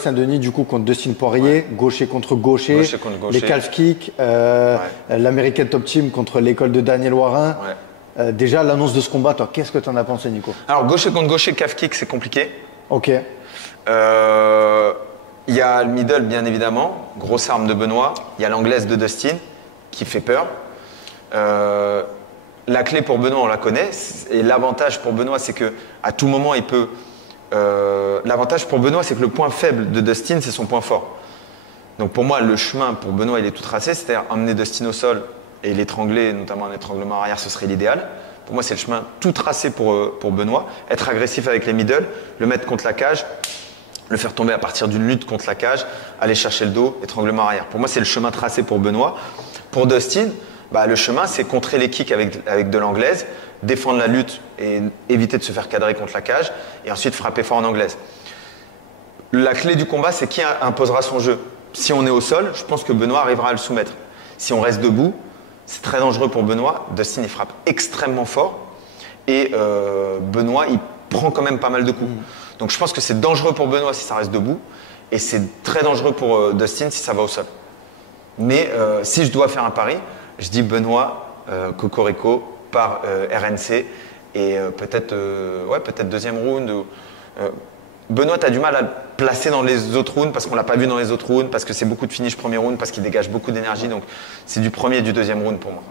Saint-Denis du coup contre Dustin Poirier, gaucher contre gaucher, les calf kicks, l'American Top Team contre l'école de Daniel Warin. Déjà, l'annonce de ce combat, toi, qu'est-ce que tu en as pensé, Nico? Alors, gaucher contre gaucher, calf kick, c'est compliqué. Ok. Il y a le middle, bien évidemment, grosse arme de Benoît. Il y a l'anglaise de Dustin, qui fait peur. La clé pour Benoît, on la connaît. Et l'avantage pour Benoît, c'est qu'à tout moment, il peut... l'avantage pour Benoît, c'est que le point faible de Dustin, c'est son point fort. Donc pour moi, le chemin pour Benoît, il est tout tracé. C'est-à-dire emmener Dustin au sol et l'étrangler, notamment un étranglement arrière, ce serait l'idéal. Pour moi, c'est le chemin tout tracé pour Benoît. Être agressif avec les middle, le mettre contre la cage, le faire tomber à partir d'une lutte contre la cage, aller chercher le dos, étranglement arrière. Pour moi, c'est le chemin tracé pour Benoît. Pour Dustin, le chemin, c'est contrer les kicks avec de l'anglaise, défendre la lutte et éviter de se faire cadrer contre la cage, et ensuite frapper fort en anglaise. La clé du combat, c'est qui imposera son jeu. Si on est au sol, je pense que Benoît arrivera à le soumettre. Si on reste debout, c'est très dangereux pour Benoît. Dustin, il frappe extrêmement fort. Et Benoît, il prend quand même pas mal de coups. Donc je pense que c'est dangereux pour Benoît si ça reste debout. Et c'est très dangereux pour Dustin si ça va au sol. Mais si je dois faire un pari, je dis Benoît, Cocorico par RNC. Et peut-être deuxième round. Benoît, tu as du mal à le placer dans les autres rounds parce qu'on ne l'a pas vu dans les autres rounds, parce que c'est beaucoup de finish premier round, parce qu'il dégage beaucoup d'énergie. Donc c'est du premier et du deuxième round pour moi.